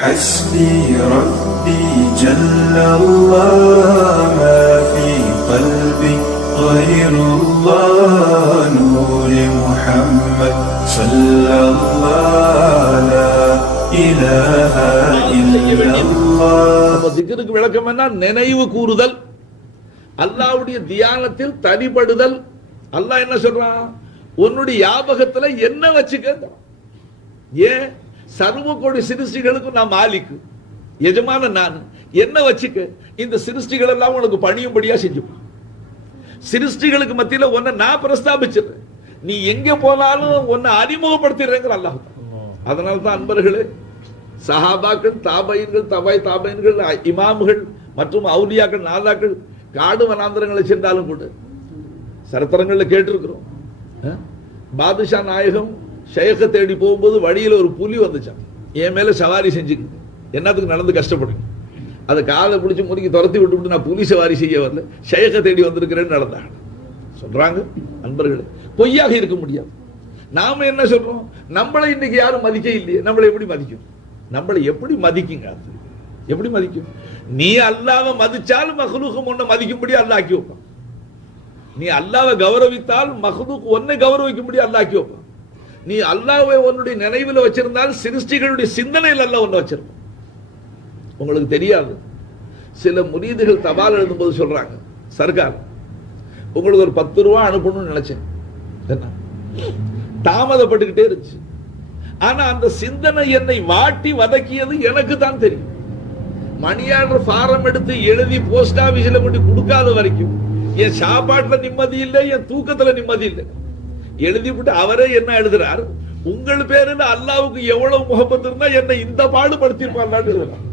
حسبي ربي جل الله ما في قلبي غير الله نور محمد صلى الله لا إله إلا الله அப்ப திக்ருக்கு விளக்கம் என்ன நினைவு கூறுதல் அல்லாஹ்வுடைய தியானத்தில் தனிப்படுதல் அல்லாஹ் என்ன சொல்றான் உன்னுடைய ஞாபகத்துல என்ன வச்சுக்க ஏன் சர்வ கோடி சிருஷ்டிகளுக்கும் நான் மாலிக்கு எஜமான நான். என்ன வச்சுக்க? இந்த சிருஷ்டிகள் எல்லாம் உனக்கு பணியும்படியா செஞ்சுப்பான் சிருஷ்டிகளுக்கு மத்தியில உன்னை நான் பிரஸ்தாபிச்சிடுறேன். நீ எங்க போனாலும் உன்னை அறிமுகப்படுத்திடுறேங்கிற அல்லாஹ். அதனால தான் அன்பர்களே சஹாபாக்கள் தாபையன்கள் தபாய் தாபையன்கள் இமாம்கள் மற்றும் அவுலியாக்கள் நாதாக்கள் காடு வனாந்திரங்களை சென்றாலும் கூட சரித்திரங்கள்ல கேட்டிருக்கிறோம். பாதுஷா நாயகம் ஷேக தேடி போகும்போது வழியில ஒரு புலி வந்துச்சான் என் மேல சவாரி செஞ்சுக்கிட்டு. என்னத்துக்கு நடந்து கஷ்டப்படுங்க. அதை காதை பிடிச்சி முறுக்கி துரத்தி விட்டு நான் புலி சவாரி செய்ய வரல. ஷேக தேடி வந்திருக்கிறேன்னு நடந்தாங்க. சொல்றாங்க நண்பர்கள். பொய்யாக இருக்க முடியாது. நாம என்ன சொல்றோம்? நம்மளை இன்னைக்கு யாரும் மதிக்க இல்லையே. நம்மளை எப்படி மதிக்கும்? நம்மளை எப்படி மதிக்குங்க அது? எப்படி மதிக்கும்? நீ அல்லாவ மதிச்சாலும் மஹ்லூகம் உன்னை மதிக்கும்படி அல்லாஹ் ஆக்கி வைப்பான். நீ அல்லாவ கௌரவித்தால் மஹ்லூக் உன்னை கௌரவிக்கும்படி அல்லாஹ் ஆக்கி வைப்பான். நீ அல்லாஹ்வை உன்னுடைய நினைவில் வச்சிருந்தால் சிருஷ்டிகளுடைய சிந்தனையில் அல்லாஹ் ஒன்று வச்சிருக்கும் உங்களுக்கு தெரியாது. சில முரீதுகள் தபால் எழுதும்போது சொல்றாங்க சர்க்கார் உங்களுக்கு ஒரு பத்து ரூபா அனுப்பணும்னு நினைச்சேன். என்ன? தாமதப்பட்டுக்கிட்டே இருந்துச்சு. ஆனா அந்த சிந்தனை என்னை வாட்டி வதக்கியது எனக்கு தான் தெரியும். மணியாளர் ஃபாரம் எடுத்து எழுதி போஸ்ட் ஆபீஸ்ல கொண்டு கொடுக்காத வரைக்கும் என் சாப்பாட்டுல நிம்மதி இல்லை என் தூக்கத்துல நிம்மதி இல்லை. எழுதி விட்டு அவரே என்ன எழுதுறார்? உங்கள் பேருல அல்லாவுக்கு எவ்வளவு முகப்பத்து இருந்தா என்ன இந்த பாடுபடுத்திருப்பான்னு எழுதுறார்.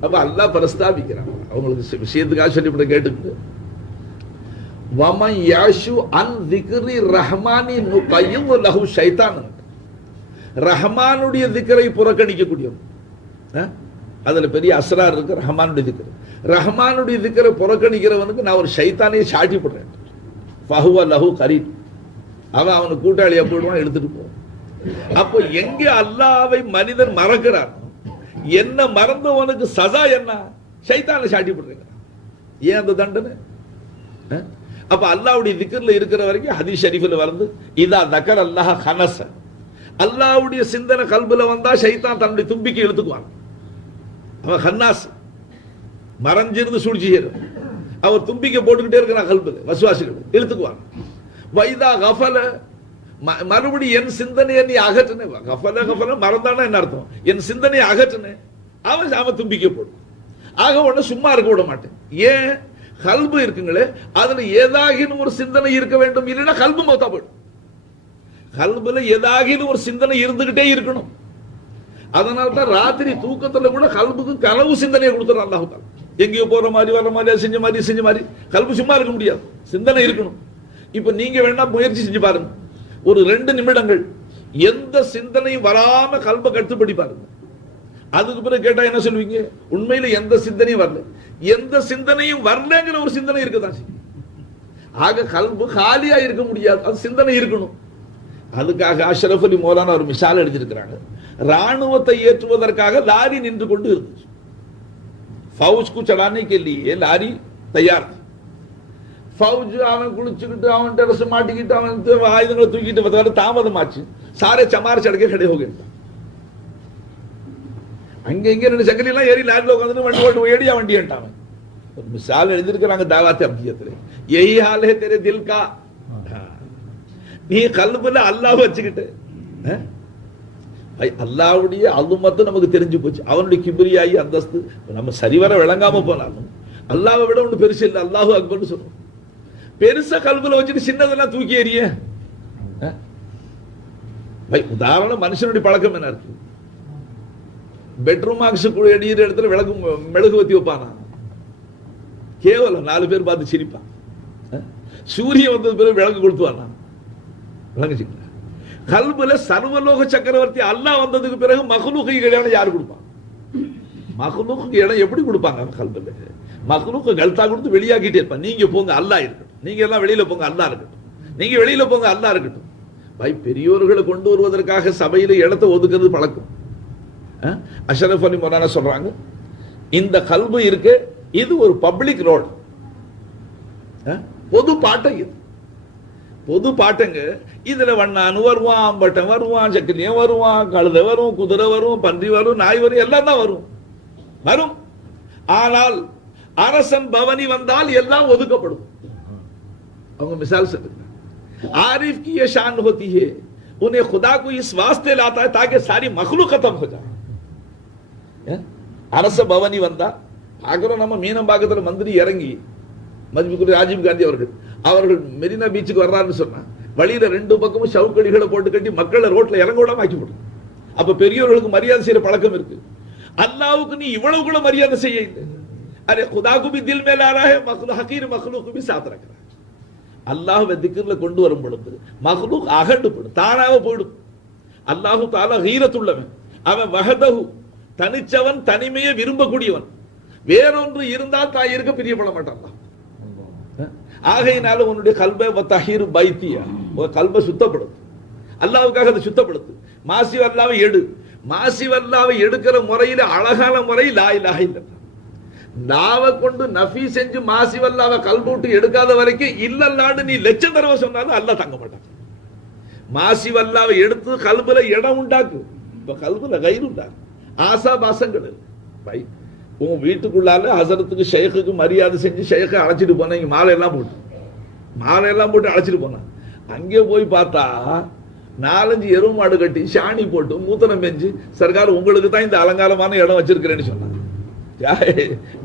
அப்ப அல்லாஹ் பிரஸ்தாபிக்கிறான். அவங்களுக்கு சி- விஷயத்துக்காக சொல்லிவிட கேட்டுக்கிட்டு வமன் யாஷு அன் திக்ரி ரஹ்மானி நுகையும் லஹு ஷைத்தான். ரஹ்மானுடைய திக்கரை புறக்கணிக்கக்கூடியவன். அஹ்? அதுல பெரிய அசரார் இருக்கு ரஹ்மானுடைய திக்கர். ரஹ்மானுடைய திக்கரை புறக்கணிக்கிறவனுக்கு நான் ஒரு ஷைத்தானையே சாட்டி போடுறேன். ஃபஹுவ லஹு கரீன் அவன் அவனுக்கு கூட்டாளி போயிடுவான் எடுத்துட்டு போவான். அப்போ எங்க அல்லாவை மனிதன் மறக்கிறான்? என்ன மறந்தவனுக்கு சதா என்ன? சைத்தான சாட்டி போடுறீங்க ஏன் அந்த தண்டனை? அப்ப அல்லாவுடைய திக்கர்ல இருக்கிற வரைக்கும் ஹதீஸ் ஷரீஃபில் வந்து இதா தக்கர் அல்லாஹ் ஹனச அல்லாவுடைய சிந்தனை கல்புல வந்தா ஷைத்தான் தன்னுடைய தும்பிக்கை இழுத்துக்குவான். அவன் ஹன்னாஸ். மறைஞ்சிருந்து சூழ்ச்சி செய்யறான் அவர் தும்பிக்கை போட்டுக்கிட்டே இருக்கிறான் கல்புல வசுவாசிகள். இழுத்துக்குவாங்க. வைதா கஃபல ம- மறுபடியும் என் சிந்தனையை நீ அகற்றுனே. கஃபல கஃபல மறந்தானா என்ன அர்த்தம்? என் சிந்தனையை அகற்றுனே. அவன் அவன் தும்பிக்கை போடும் ஆக உடனே சும்மா இருக்க விட மாட்டேன். ஏன்? கல்பு இருக்குங்களே அதுல ஏதாகினும் ஒரு சிந்தனை இருக்க வேண்டும். இல்லைன்னா கல்பு மொத்தா போயிடும். கல்புல ஏதாகினும் ஒரு சிந்தனை இருந்துகிட்டே இருக்கணும். அதனால தான் ராத்திரி தூக்கத்துல கூட கல்புக்கு கனவு சிந்தனையை கொடுத்துறான் அல்லாஹு எங்கேயோ போற மாதிரி வர்ற மாதிரி செஞ்ச மாதிரி செஞ்ச மாதிரி. கல்வி சும்மா இருக்க முடியாது. சிந்தனை இருக்கணும். இப்போ நீங்க வேணா முயற்சி செஞ்சு பாருங்க. ஒரு ரெண்டு நிமிடங்கள். எந்த சிந்தனையும் வராம கல்பை கட்டுப்படி பாருங்க. அதுக்கு பிறகு கேட்டா என்ன சொல்லுவீங்க? உண்மையில எந்த சிந்தனையும் வரல. எந்த சிந்தனையும் வரலங்கிற ஒரு சிந்தனை இருக்குதான் செய்யும். ஆக கல்பு காலியா இருக்க முடியாது. அது சிந்தனை இருக்கணும். அதுக்காக அஷ்ரஃப் அலி மோலான ஒரு மிசால் எடுத்திருக்கிறாங்க. ராணுவத்தை ஏற்றுவதற்காக லாரி நின்று கொண்டு இருந்துச்சு. ஃபவுஜ் கு चढ़ाने के लिए லாரி தயார் थी। ஃபவுஜ் அவன் குளிச்சுக்கிட்டு அவன் டெரஸ் மாட்டிக்கிட்டு அவன் து- ஆயுதங்களை தூக்கிட்டு வந்தாரு தாமதமாச்சு சாரே சமார் சடக்கே खड़े हो गए அங்க இங்க ரெண்டு சக்கரி எல்லாம் ஏறி லாரில உட்காந்துட்டு வண்டி ஓட்டு ஏடியா வண்டின்ட்டான் ஒரு மிசால் எழுதியிருக்கிறாங்க தாவாத்தி அப்தியத்துல यही हाल है तेरे दिल का நீ கல்புல அல்லாஹ் வச்சுக்கிட்டு அல்லாவுடைய அல்லுமத்தை நமக்கு தெரிஞ்சு போச்சு. அவனுடைய கிபிரியாயி அந்தஸ்து. நம்ம சரிவர விளங்காம போனாலும் அல்லாவை விட ஒண்ணு பெருசு இல்லை. அல்லாஹு அக்பர்னு சொல்லுவோம் பெருசா கல்புல வச்சுட்டு சின்னதெல்லாம் தூக்கி எறிய. அஹ்? உதாரணம் மனுஷனுடைய பழக்கம் என்ன இருக்கு? பெட்ரூம் ஆக்ஸ் எடிக்கிற இடத்துல விளக்கு மெழுகு வத்தி வைப்பானா? கேவலம். நாலு பேர் பார்த்து சிரிப்பான். அஹ்? சூரியன் வந்தது பிறகு விளக்கு கொடுத்துவானா விளங்குச்சு. கல்புல சர்வலோக சக்கரவர்த்தி அல்லாஹ் வந்ததுக்கு பிறகு மகளுக்கு இடம் யார் கொடுப்பான் மகளுக்கு இடம் எப்படி கொடுப்பாங்க கல்புல? மகளுக்கு கல்தா கொடுத்து வெளியாக்கிட்டே இருப்பான். நீங்க போங்க அல்லாஹ் இருக்கட்டும். நீங்க எல்லாம் வெளியில போங்க அல்லா இருக்கட்டும். நீங்க வெளியில போங்க அல்லாஹ் இருக்கட்டும். பாய் பெரியோர்களை கொண்டு வருவதற்காக சபையில இடத்தை ஒதுக்குறது பழக்கம். அஷரஃப் அலி மௌலானா சொல்றாங்க இந்த கல்பு இருக்கு இது ஒரு பப்ளிக் ரோடு. பொது பாட்டை இது. பொது பாட்டுங்க. இதுல வண்ணான்னு வருவான் அம்பட்டன் வருவான் சக்கிலியம் வருவான் கழுத வரும் குதிரை வரும் பன்றி வரும் நாய் வரும் எல்லாம் தான் வரும். வரும். ஆனால் அரசன் பவனி வந்தால் எல்லாம் ஒதுக்கப்படும். அவங்க மிசால் சொல்லுங்க आरिफ की ये शान होती है उन्हें खुदा को इस वास्ते लाता है ताकि सारी मखलू खत्म அரச பவனி வந்தா பாக்குறோம் நம்ம மீனம் பாக்கத்துல மந்திரி இறங்கி மதிப்புக்குரிய ராஜீவ் காந்தி அவர்கள் அவர்கள் மெரினா பீச்சுக்கு வர்றாருன்னு சொன்னா வழியில ரெண்டு பக்கமும் சவுக்கடிகளை போட்டு கட்டி மக்களை ரோட்ல இறங்க விடாம ஆக்கி போடுது அப்ப பெரியவர்களுக்கு மரியாதை செய்யற பழக்கம் இருக்கு. அல்லாவுக்கு நீ இவ்வளவு கூட மரியாதை செய்ய இல்லை. அரே குதாகுபி தில் மேல ஆராய மஹ்லு ஹக்கீர் மஹ்லூக்குபி சாத்திரக்கிறார் அல்லாஹுவை திக்கிரில் கொண்டு வரும் பொழுது மஹ்லூக் அகண்டு போடும் தானாக போயிடும். அல்லாஹு தாலா ஹீரத்துள்ளவன். அவன் வகதகு தனிச்சவன் தனிமையை விரும்பக்கூடியவன். வேறொன்று இருந்தால் தாய் இருக்க பிரியப்பட மாட்டான். ஆகையினால உன்னுடைய கல்பை தஹீர் பைத்தியா. உன் கல்பை சுத்தப்படுத்து. அல்லாவுக்காக அதை சுத்தப்படுத்து. மாசி வல்லாவை எடு. மாசி வல்லாவை எடுக்கிற முறையில அழகான முறை லா இலாஹ இல்லல்லாஹ் நாவை கொண்டு நஃபி செஞ்சு மாசி வல்லாவை கல்பூட்டு எடுக்காத வரைக்கும் இல்லல்லான்னு நீ லட்சம் தடவை சொன்னாலும் அல்லாஹ் தங்க மாட்டான். மாசி வல்லாவை எடுத்து கல்புல இடம் உண்டாக்கு. இப்ப கல்புல கயிறு உண்டாக்கு. ஆசா பாசங்கள். பை உங்கள் வீட்டுக்குள்ளால ஹசரத்துக்கு ஷேக்குக்கு மரியாதை செஞ்சு ஷேக்கை அழைச்சிட்டு போனேன் இங்கே மாலையெல்லாம் போட்டு. மாலையெல்லாம் போட்டு அழைச்சிட்டு போனேன் அங்கே போய் பார்த்தா நாலஞ்சு எருவு மாடு கட்டி சாணி போட்டு மூத்தனம் பெஞ்சு சர்க்கார் உங்களுக்கு தான் இந்த அலங்காரமான இடம் வச்சிருக்கிறேன்னு சொன்னாங்க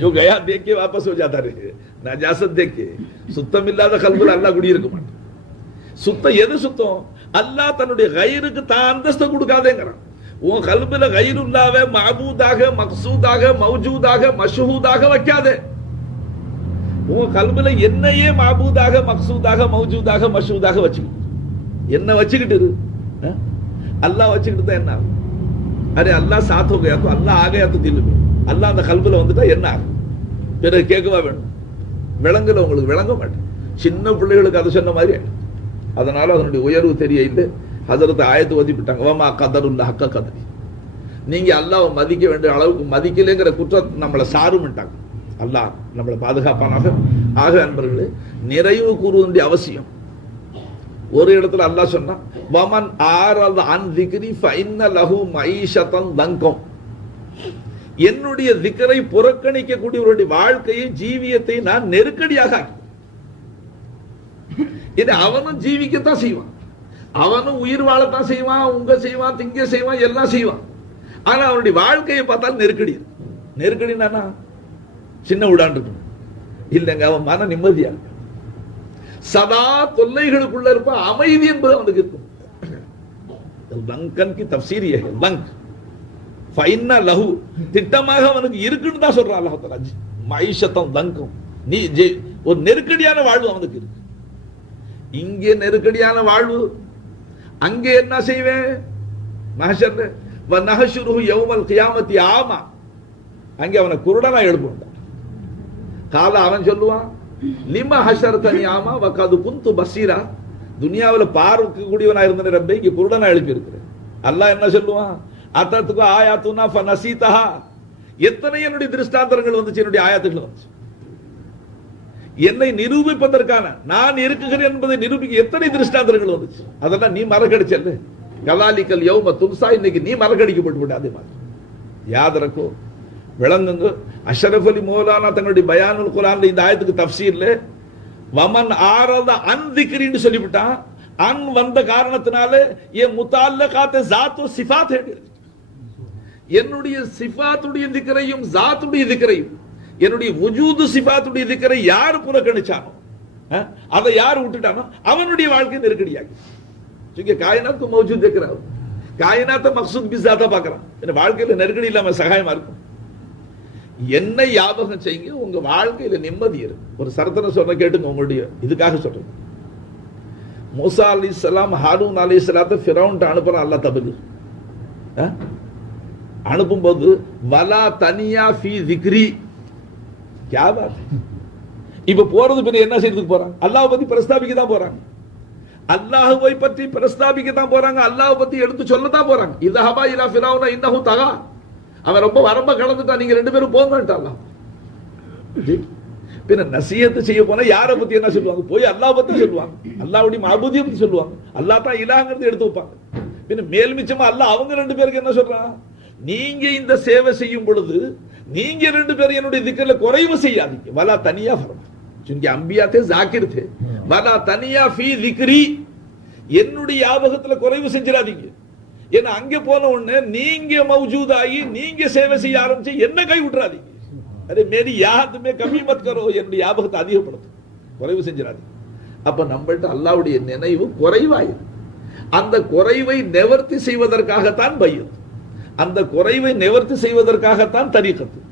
ஜோ கயா தேக்கே வாபஸ் ஹோ நான் ஜாசத் தேக்கே. சுத்தம் இல்லாத கல்புல அல்லா குடியிருக்க மாட்டான். சுத்தம் எது சுத்தம்? அல்லா தன்னுடைய கயிறுக்கு தான் அந்தஸ்தை கொடுக்காதேங்கிறான். உன் கல்புல கைருல்லாவை மபூதாக மக்சூதாக மௌஜூதாக மஷூதாக வைக்காதே. உன் கல்புல என்னையே மாபூதாக மக்சூதாக மௌஜூதாக மஷூதாக வச்சுக்கிட்டு என்ன வச்சுக்கிட்டு இரு? அல்லாஹ் வச்சுக்கிட்டு தான் என்ன ஆகும்? அரே அல்லாஹ் சாத் ஹோ கயா தோ அல்லாஹ் ஆ கயா தோ அல்லாஹ் அந்த கல்புல வந்துட்டா என்ன ஆகும்? பிறகு கேட்கவா வேணும்? விளங்கல உங்களுக்கு விளங்க மாட்டேன். சின்ன பிள்ளைகளுக்கு அது சொன்ன மாதிரி அதனால அதனுடைய உயர்வு தெரிய இல்லை. ஹசரத்தை ஆயத்து ஒதிப்பிட்டாங்க ஓமா கதருல்ல ஹக்க கதரி. நீங்க அல்லாவை மதிக்க வேண்டிய அளவுக்கு மதிக்கலைங்கிற குற்றம் நம்மளை சாருமிட்டாங்க அல்லாஹ் நம்மளை பாதுகாப்பானாக. ஆக அன்பர்களே நிறைவு கூற அவசியம். ஒரு இடத்துல அல்லாஹ் சொன்னான் வமன் ஆரல் அன் திக்ரி ஃபைன்ன லஹு மைஷதன் தங்கம். என்னுடைய திக்கரை புறக்கணிக்கக்கூடியவருடைய வாழ்க்கையை ஜீவியத்தை நான் நெருக்கடியாக ஆக்கி. இது அவனும் ஜீவிக்கத்தான் செய்வான். அவனும் உயிர் வாழத்தான் செய்வான் உங்க செய்வான் திங்க செய்வான் எல்லாம் செய்வான். ஆனா அவனுடைய வாழ்க்கையை பார்த்தால் நெருக்கடி. இருக்கு. நெருக்கடினா சின்ன உடான் இருக்கணும் இல்லைங்க அவன் மன நிம்மதியா சதா தொல்லைகளுக்குள்ள இருப்பான் அமைதி என்பது அவனுக்கு இருக்கும். லங்கன் கி லங்க் ஃபைன்னா லஹு திட்டமாக அவனுக்கு இருக்குன்னு தான் சொல்றான் அல்லாஹ் மைஷத்தம் லங்கம் நீ ஜெ- ஒரு நெருக்கடியான வாழ்வு அவனுக்கு இருக்கு. இங்கே நெருக்கடியான வாழ்வு அங்கே என்ன செய்வேன்? மஹஷர்ல வ யௌமல் கியாமத்தி ஆமா. அங்கே அவனை குருடனா எழுப்புவான். கால அவன் சொல்லுவான் லிம ஹஷர்தனி ஆமா? வக்காது குந்து பசீரா. துனியாவுல பார்க்க கூடியவனா இருந்த ரப்பை இங்க குருடனா எழுப்பி இருக்கிறேன் அல்லாஹ் என்ன சொல்லுவான்? அத்தத்துக்கு ஆயாத்துனா ஃப ஃபனசீதஹா எத்தனை என்னுடைய திருஷ்டாந்தரங்கள் வந்துச்சு? என்னுடைய ஆயாத்துகள் வந்துச்சு. என்னை நிரூபிப்பதற்கான நான் இருக்குகிறேன் என்பதை நிரூபிக்க எத்தனை திருஷ்டாந்தர்கள் வந்துச்சு? அதெல்லாம் நீ மறக்கடிச்சல்ல. கலாலிக்கல் யௌம தும்சா இன்னைக்கு நீ மறக்கடிக்கப்பட்டு விட்ட அதே மாதிரி. யாதரக்கோ விளங்குங்க? அஷரஃப் அலி மோலானா தங்களுடைய பயானுல் குரான்ல இந்த ஆயத்துக்கு தப்சீர்ல வமன் ஆரத அன் திக்ரின்னு சொல்லிவிட்டான். அன் வந்த காரணத்தினால என் முத்தால்லகாத்த ஜாத்து சிஃபாத் என்னுடைய சிஃபாத்துடைய திக்கரையும் ஜாத்துடைய திக்கரையும் என்னுடைய உஜூது சிபாத்துடைய திக்கரை யார் புறக்கணிச்சானோ அதை யார் விட்டுட்டானோ அவனுடைய வாழ்க்கை நெருக்கடியாகி. இங்க காயினாத்து மௌஜூத் இருக்கிறார் காயினாத்த மக்சூத் பிஸாத்தா பார்க்கறான். என் வாழ்க்கையில நெருக்கடி இல்லாம சகாயமா இருக்கும்? என்னை ஞாபகம் செய்யுங்க உங்க வாழ்க்கையில நிம்மதி இருக்கு ஒரு சரத்தனை சொன்ன கேட்டுங்க உங்களுடைய இதுக்காக சொல்றேன். மூசா அலி இஸ்லாம் ஹாரூன் அலி இஸ்லாத்தை ஃபிரௌன்ட்ட அனுப்புறான் அல்லாஹ் தபுல் அனுப்பும்போது வலா தனியா ஃபி திக்ரி யாவார் இப்ப போறது பின்ன என்ன செய்யறதுக்கு போறான் அல்லாஹ் பத்தி பிரஸ்தாபிக்க தான் போறாங்க. அல்லாஹுவை பத்தி பிரஸ்தாபிக்க தான் போறாங்க. அல்லாஹ் பத்தி எடுத்து சொல்ல தான் போறாங்க இதஹபா இலா ஃபிரௌனா இன்னஹு தகா. அவன் ரொம்ப வரம்ப கலந்துட்டான் நீங்க ரெண்டு பேரும் போங்கன்ட்டாலாம் பின்ன நசியத்தை செய்ய போனா யாரை பத்தி என்ன சொல்லுவாங்க? போய் அல்லாஹ் பத்தி சொல்லுவாங்க. அல்லாவுடைய மபுதியை பத்தி சொல்லுவாங்க. அல்லாஹ் தான் இலாங்கிறது எடுத்து வைப்பாங்க. பின்ன மேல்மிச்சமா அல்லாஹ் அவங்க ரெண்டு பேருக்கு என்ன சொல்றான்? நீங்க இந்த சேவை செய்யும் பொழுது நீங்க ரெண்டு பேரும் என்னுடைய திக்கர்ல குறைவு செய்யாதீங்க. வலா தனியா வரமா சுங்கி அம்பியா தே ஜாக்கிர் தே. வலா தனியா ஃபி திக்ரி. என்னுடைய யாபகத்துல குறைவு செஞ்சிடாதீங்க. ஏன்னா அங்க போன உடனே நீங்க மௌஜூதாகி நீங்க சேவை செய்ய ஆரம்பிச்சு என்ன கை விட்டுறாதீங்க. அரே மேரி யாத்துமே கம்மி மத் கரோ என்னுடைய யாபகத்தை அதிகப்படுத்தும். குறைவு செஞ்சிடாதீங்க. அப்ப நம்மள்ட்ட அல்லாவுடைய நினைவு குறைவாயிரு. அந்த குறைவை நிவர்த்தி செய்வதற்காகத்தான் பையன் அந்த குறைவை நிவர்த்தி செய்வதற்காகத்தான் தரீக்கத்து